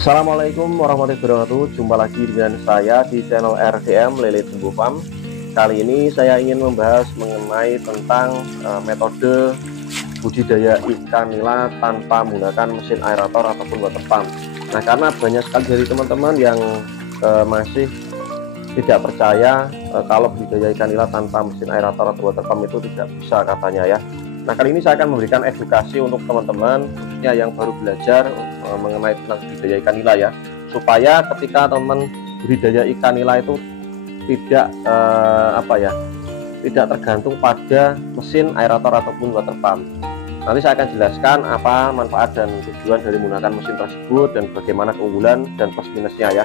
Assalamualaikum warahmatullahi wabarakatuh. Jumpa lagi dengan saya di channel RDM Lele Tumbuh Farm. Kali ini saya ingin membahas mengenai tentang metode budidaya ikan nila tanpa menggunakan mesin aerator ataupun water pump. Nah, karena banyak sekali dari teman-teman yang masih tidak percaya kalau budidaya ikan nila tanpa mesin aerator atau water pump itu tidak bisa katanya ya. Nah, kali ini saya akan memberikan edukasi untuk teman-teman khususnya yang baru belajar mengenai tentang budidaya ikan nila ya, supaya ketika teman budidaya ikan nila itu tidak tidak tergantung pada mesin aerator ataupun water pump. Nanti saya akan jelaskan apa manfaat dan tujuan dari menggunakan mesin tersebut dan bagaimana keunggulan dan plus minusnya ya.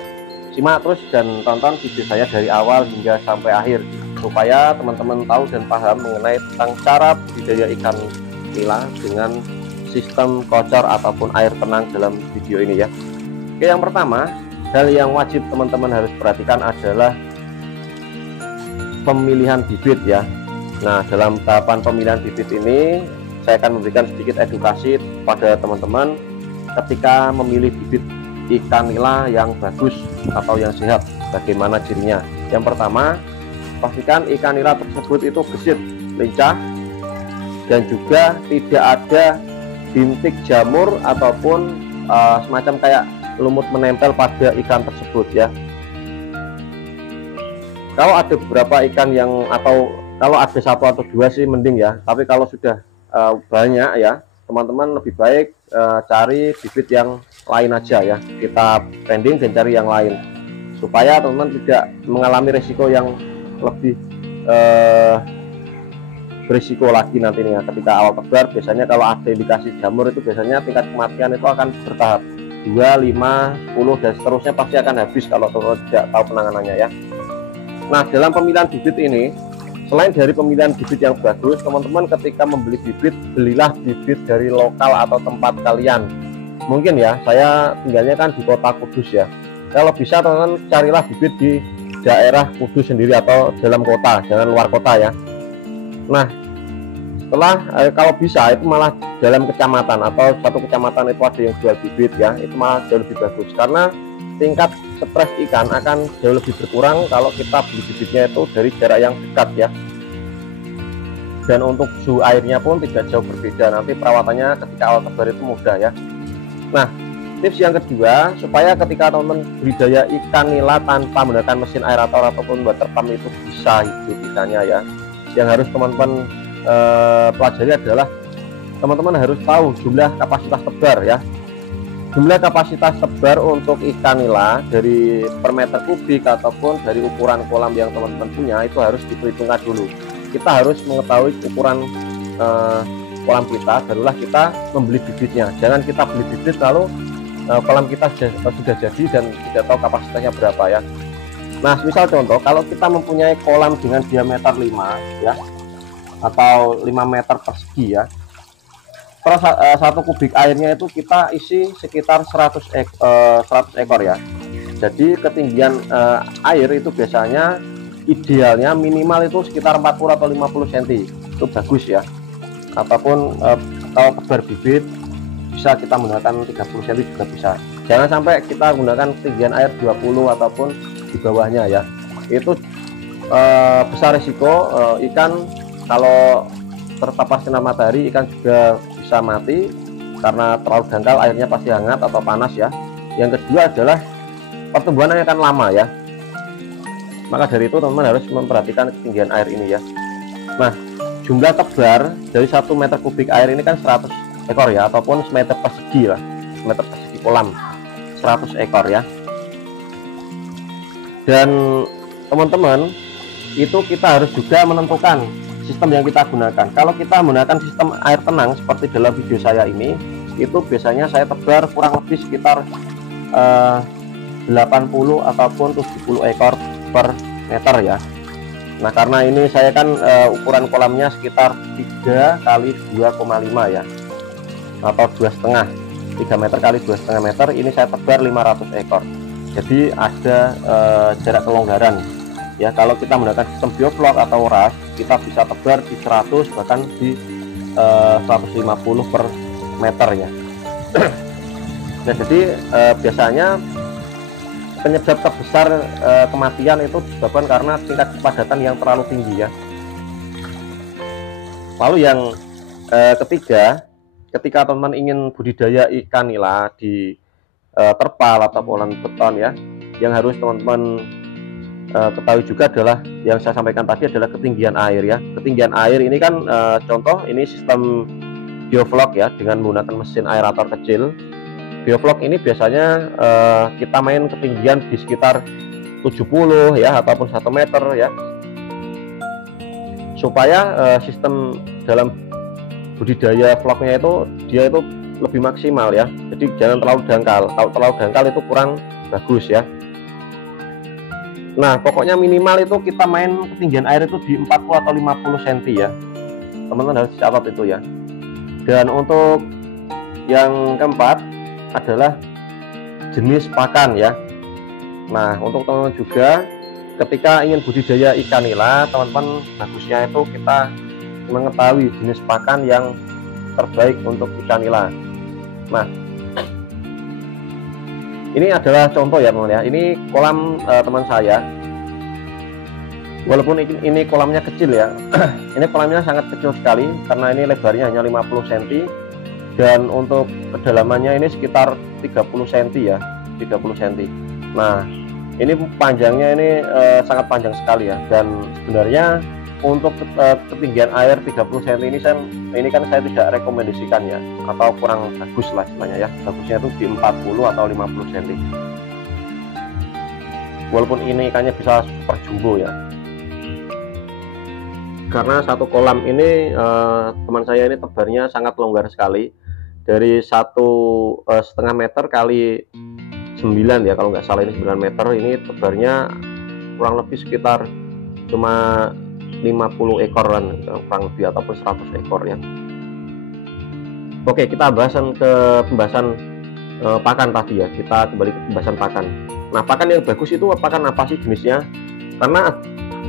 Simak terus dan tonton video saya dari awal hingga sampai akhir supaya teman-teman tahu dan paham mengenai tentang cara budidaya ikan nila dengan sistem kocor ataupun air tenang dalam video ini ya. Oke, yang pertama, hal yang wajib teman-teman harus perhatikan adalah pemilihan bibit ya. Nah, dalam tahapan pemilihan bibit ini saya akan memberikan sedikit edukasi pada teman-teman ketika memilih bibit ikan nila yang bagus atau yang sehat, bagaimana cirinya. Yang pertama, pastikan ikan nila tersebut itu gesit, lincah, dan juga tidak ada bintik jamur ataupun semacam kayak lumut menempel pada ikan tersebut ya. Kalau ada beberapa ikan yang atau kalau ada satu atau dua sih mending ya, tapi kalau sudah banyak ya, teman-teman lebih baik cari bibit yang lain aja ya, kita pending dan cari yang lain supaya teman-teman tidak mengalami resiko yang lebih berisiko lagi nantinya ketika awal tebar. Biasanya kalau ada indikasi jamur itu biasanya tingkat kematian itu akan bertahap 2, 5, 10 dan seterusnya pasti akan habis kalau teman-teman tidak tahu penanganannya ya. Nah, dalam pemilihan bibit ini, selain dari pemilihan bibit yang bagus, teman-teman ketika membeli bibit, belilah bibit dari lokal atau tempat kalian. Mungkin ya, saya tinggalnya kan di kota Kudus ya. Kalau bisa teman-teman carilah bibit di daerah Kudus sendiri atau dalam kota, jangan luar kota ya. Nah, setelah kalau bisa itu malah dalam kecamatan atau satu kecamatan itu ada yang jual bibit ya, itu malah jauh lebih bagus karena tingkat stres ikan akan jauh lebih berkurang kalau kita beli bibitnya itu dari jarak yang dekat ya. Dan untuk suhu airnya pun tidak jauh berbeda, nanti perawatannya ketika awal tebar itu mudah ya. Nah, tips yang kedua, supaya ketika teman-teman budidaya ikan nila tanpa menggunakan mesin aerator ataupun water pump itu bisa hidup ikannya ya, yang harus teman-teman pelajari adalah teman-teman harus tahu jumlah kapasitas tebar ya. Jumlah kapasitas tebar untuk ikan nila dari per meter kubik ataupun dari ukuran kolam yang teman-teman punya itu harus diperhitungkan dulu. Kita harus mengetahui ukuran kolam kita, barulah kita membeli bibitnya. Jangan kita beli bibit lalu kolam kita sudah jadi dan tidak tahu kapasitasnya berapa ya. Nah, misal contoh, kalau kita mempunyai kolam dengan diameter 5 ya, atau 5 meter persegi ya, per satu kubik airnya itu kita isi sekitar 100 ekor ya. Jadi ketinggian air itu biasanya idealnya minimal itu sekitar 40 atau 50 cm, itu bagus ya. Ataupun kalau tebar bibit bisa kita menggunakan 30 cm juga bisa. Jangan sampai kita gunakan ketinggian air 20 ataupun di bawahnya ya, itu besar risiko ikan kalau terpapar sinar matahari, ikan juga bisa mati karena terlalu dangkal, airnya pasti hangat atau panas ya. Yang kedua adalah pertumbuhannya akan lama ya, maka dari itu teman-teman harus memperhatikan ketinggian air ini ya. Nah, jumlah tebar dari 1 meter kubik air ini kan 100 ekor ya, ataupun semeter persegi lah, meter persegi kolam 100 ekor ya. Dan teman-teman itu kita harus juga menentukan sistem yang kita gunakan. Kalau kita menggunakan sistem air tenang seperti dalam video saya ini, itu biasanya saya tebar kurang lebih sekitar 80 ataupun 70 ekor per meter ya. Nah, karena ini saya kan ukuran kolamnya sekitar 3 kali 2,5 ya, atau 2,5, 3 meter kali 2,5 meter, ini saya tebar 500 ekor. Jadi ada jarak kelonggaran ya. Kalau kita menggunakan sistem bioflok atau ras, kita bisa tebar di 100 bahkan di 150 per meter ya. Nah, jadi biasanya penyebab terbesar kematian itu disebabkan karena tingkat kepadatan yang terlalu tinggi ya. Lalu yang ketiga, ketika teman-teman ingin budidaya ikan nila di terpal atau kolam beton ya, yang harus teman-teman ketahui juga adalah yang saya sampaikan tadi adalah ketinggian air ya. Ketinggian air ini kan contoh ini sistem bioflok ya, dengan menggunakan mesin aerator kecil. Bioflok ini biasanya kita main ketinggian di sekitar 70 ya ataupun 1 meter ya, supaya sistem dalam budidaya vlognya itu dia itu lebih maksimal ya. Jadi jangan terlalu dangkal. Kalau terlalu dangkal itu kurang bagus ya. Nah, pokoknya minimal itu kita main ketinggian air itu di 40 atau 50 cm ya. Teman-teman harus catat itu ya. Dan untuk yang keempat adalah jenis pakan ya. Nah, untuk teman-teman juga ketika ingin budidaya ikan nila, teman-teman bagusnya itu kita mengetahui jenis pakan yang terbaik untuk ikan nila. Nah, ini adalah contoh ya teman-teman ya. Ini kolam teman saya. Walaupun ini kolamnya kecil ya, ini kolamnya sangat kecil sekali karena ini lebarnya hanya 50 cm dan untuk kedalamannya ini sekitar 30 cm ya, 30 cm. Nah, ini panjangnya ini sangat panjang sekali ya, dan sebenarnya untuk ketinggian air 30 cm ini kan saya tidak rekomendasikan ya, atau kurang bagus lah istilahnya ya. Bagusnya itu di 40 atau 50 cm. Walaupun ini ikannya bisa super jumbo ya. Karena satu kolam ini teman saya ini tebarnya sangat longgar sekali, dari 1,5 meter kali 9 ya, kalau nggak salah ini 9 meter. Ini tebarnya kurang lebih sekitar cuma 50 ekoran kurang lebih, ataupun 100 ekor ya. Oke, kita pembahasan pakan tadi ya. Kita kembali ke pembahasan pakan. Nah, pakan yang bagus itu pakan apa sih jenisnya? Karena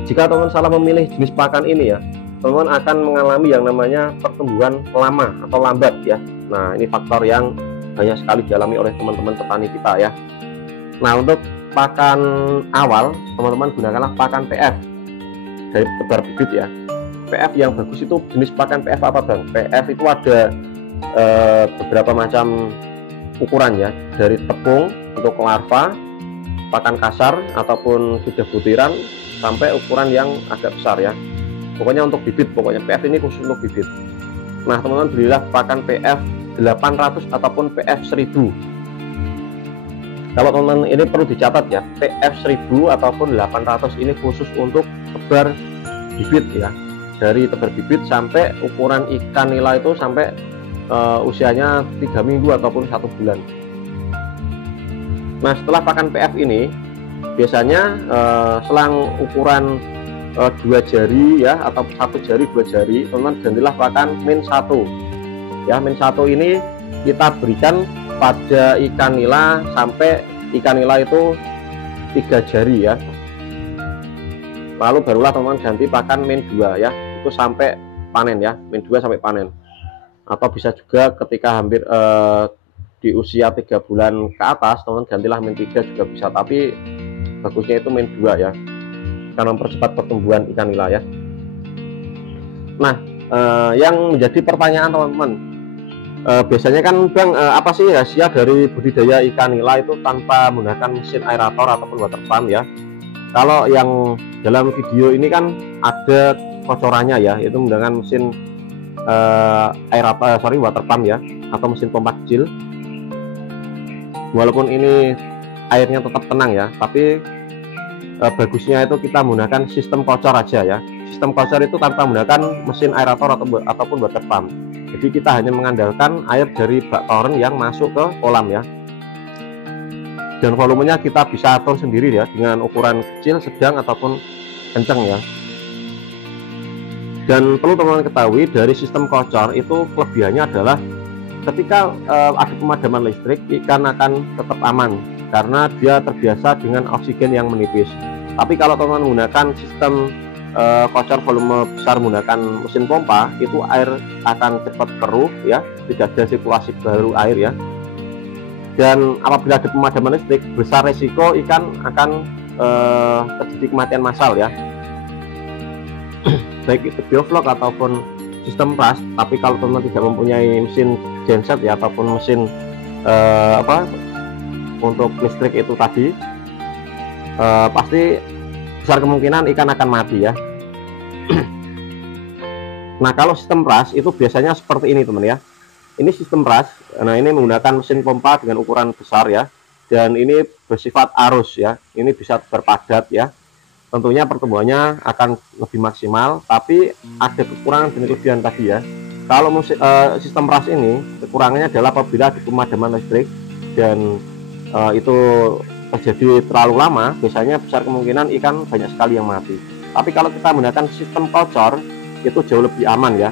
jika teman-teman salah memilih jenis pakan ini ya, teman-teman akan mengalami yang namanya pertumbuhan lama atau lambat ya. Nah, ini faktor yang banyak sekali dialami oleh teman-teman petani kita ya. Nah, untuk pakan awal, teman-teman gunakanlah pakan PF dari tebar bibit ya. PF yang bagus itu jenis pakan PF apa Bang? PF itu ada beberapa macam ukuran ya, dari tepung untuk larva, pakan kasar ataupun sudah butiran, sampai ukuran yang agak besar ya. Pokoknya untuk bibit, pokoknya PF ini khusus untuk bibit. Nah, teman-teman belilah pakan PF 800 ataupun PF 1000. Kalau teman-teman ini perlu dicatat ya, PF 1000 ataupun 800 ini khusus untuk tebar bibit ya. Dari tebar bibit sampai ukuran ikan nila itu sampai usianya 3 minggu ataupun 1 bulan. Nah, setelah pakan PF ini biasanya selang ukuran 2 jari ya, atau 1 jari 2 jari, teman-teman gantilah pakan min 1 ya. Min 1 ini kita berikan pada ikan nila sampai ikan nila itu 3 jari ya. Lalu barulah teman-teman ganti pakan min 2 ya, itu sampai panen ya, min 2 sampai panen. Atau bisa juga ketika hampir di usia 3 bulan ke atas, teman-teman gantilah min 3 juga bisa, tapi bagusnya itu min 2 ya, karena mempercepat pertumbuhan ikan nila ya. Nah, yang menjadi pertanyaan teman-teman, biasanya kan Bang, apa sih rahasia dari budidaya ikan nila itu tanpa menggunakan mesin aerator ataupun water pump ya? Kalau yang dalam video ini kan ada kocorannya ya, itu menggunakan mesin water pump ya, atau mesin pompa kecil. Walaupun ini airnya tetap tenang ya, tapi bagusnya itu kita menggunakan sistem kocor aja ya. Sistem kocor itu tanpa menggunakan mesin aerator ataupun water pump. Jadi kita hanya mengandalkan air dari bak toren yang masuk ke kolam ya. Dan volumenya kita bisa atur sendiri ya, dengan ukuran kecil, sedang ataupun kencang ya. Dan perlu teman-teman ketahui, dari sistem kocor itu kelebihannya adalah ketika ada pemadaman listrik, ikan akan tetap aman karena dia terbiasa dengan oksigen yang menipis. Tapi kalau teman-teman menggunakan sistem kocor volume besar menggunakan mesin pompa, itu air akan cepat keruh ya, tidak ada sirkulasi baru air ya. Dan apabila ada pemadaman listrik, besar resiko ikan akan terjadi kematian massal ya, baik itu bioflok ataupun sistem ras. Tapi kalau teman-teman tidak mempunyai mesin genset ya, ataupun mesin untuk listrik itu tadi, pasti besar kemungkinan ikan akan mati ya. Nah, kalau sistem ras itu biasanya seperti ini teman ya. Ini sistem ras. Nah, ini menggunakan mesin pompa dengan ukuran besar ya, dan ini bersifat arus ya. Ini bisa berpadat ya. Tentunya pertumbuhannya akan lebih maksimal, tapi ada kekurangan dan kelebihan tadi ya. Kalau sistem ras ini kekurangannya adalah apabila ada pemadaman listrik dan itu terjadi terlalu lama, biasanya besar kemungkinan ikan banyak sekali yang mati. Tapi kalau kita menggunakan sistem kocor, itu jauh lebih aman ya,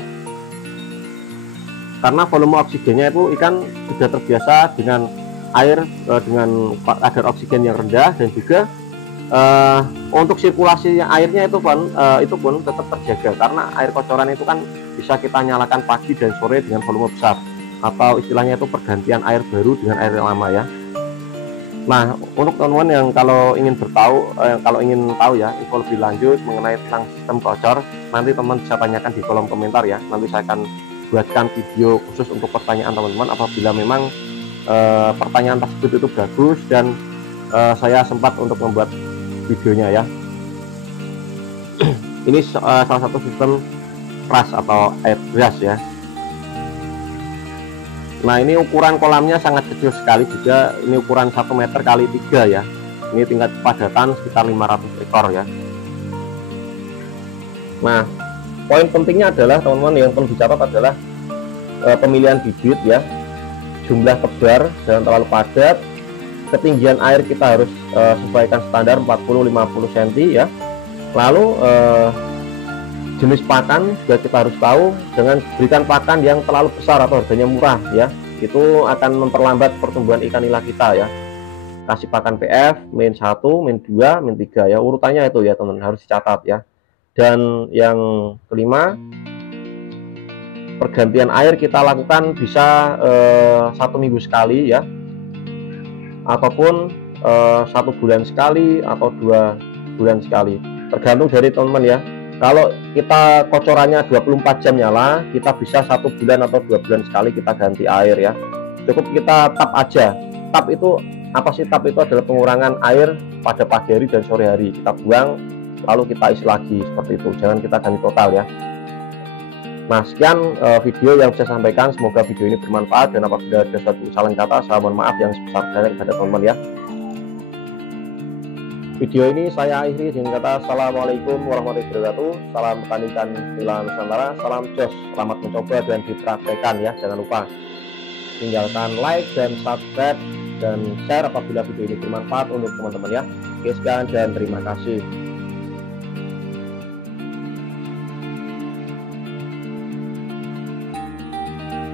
karena volume oksigennya itu ikan sudah terbiasa dengan air dengan kadar oksigen yang rendah, dan juga untuk sirkulasi airnya itu pun tetap terjaga, karena air kocoran itu kan bisa kita nyalakan pagi dan sore dengan volume besar, atau istilahnya itu pergantian air baru dengan air lama ya. Nah, untuk teman-teman yang kalau ingin tahu ya info lebih lanjut mengenai tentang sistem kocor, nanti teman bisa tanyakan di kolom komentar ya. Nanti saya akan buatkan video khusus untuk pertanyaan teman-teman apabila memang pertanyaan tersebut itu bagus dan saya sempat untuk membuat videonya ya. Ini salah satu sistem ras atau air ras ya. Nah, ini ukuran kolamnya sangat kecil sekali juga. Ini ukuran 1 meter kali 3 ya. Ini tingkat kepadatan sekitar 500 ekor ya. Nah, poin pentingnya adalah teman-teman yang perlu dicatat adalah pemilihan bibit ya, jumlah tebar, jangan terlalu padat, ketinggian air kita harus sesuaikan standar 40-50 cm ya. Lalu jenis pakan juga kita harus tahu, jangan berikan pakan yang terlalu besar atau harganya murah ya, itu akan memperlambat pertumbuhan ikan nila kita ya. Kasih pakan PF min 1, min 2, min 3 ya, urutannya itu ya teman, harus dicatat ya. Dan yang kelima, pergantian air kita lakukan bisa 1 minggu sekali ya, ataupun 1 bulan sekali atau 2 bulan sekali, tergantung dari teman-teman ya. Kalau kita kocorannya 24 jam nyala, kita bisa 1 bulan atau 2 bulan sekali kita ganti air ya. Cukup kita tap aja. Tap itu apa sih? Tap itu adalah pengurangan air pada pagi hari dan sore hari. Kita buang, lalu kita isi lagi, seperti itu. Jangan kita ganti total ya. Nah, sekian video yang saya sampaikan. Semoga video ini bermanfaat, dan apabila ada suatu kesalahan kata, saya mohon maaf yang sebesar-besarnya kepada teman-teman ya. Video ini saya akhiri dengan kata Assalamualaikum warahmatullahi wabarakatuh. Salam petani ikan nila Nusantara, salam jos, selamat mencoba dan dipraktekan ya. Jangan lupa tinggalkan like dan subscribe dan share apabila video ini bermanfaat untuk teman-teman ya. Oke, sekian dan terima kasih.